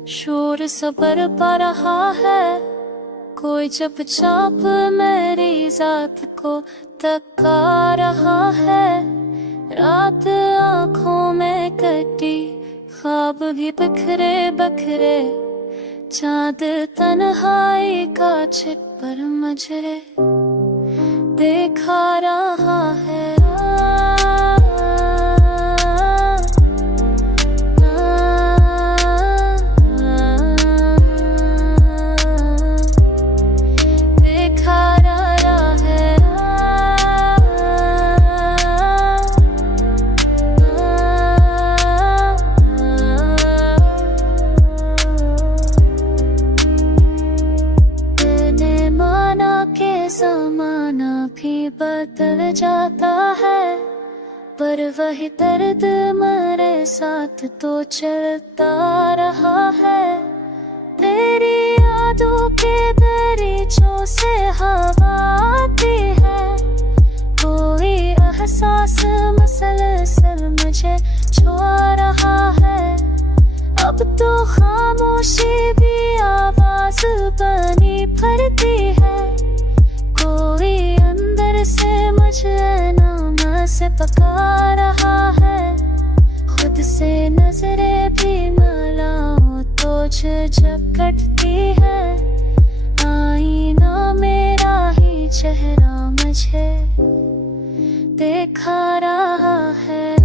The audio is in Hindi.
शोर सबर पा रहा है, कोई चुपचाप मेरी जात को तका रहा है। रात आँखों में कटी, ख्वाब भी बिखरे बखरे, चाँद तन्हाई का छिप पर मुझे देखा रहा है। ज़माना भी बदल जाता है, पर वही दर्द मेरे साथ तो चलता रहा है। तेरी यादों के दरीचों से हवा आती है, कोई एहसास मसलसल मुझे छू रहा है। अब तो खामोशी भी आवाज बनी भरती है, कोई अंदर से मुझे नाम से पका रहा है। खुद से नजरें भी मिलाऊं तो झकटती है, आईना मेरा ही चेहरा मुझे देखा रहा है।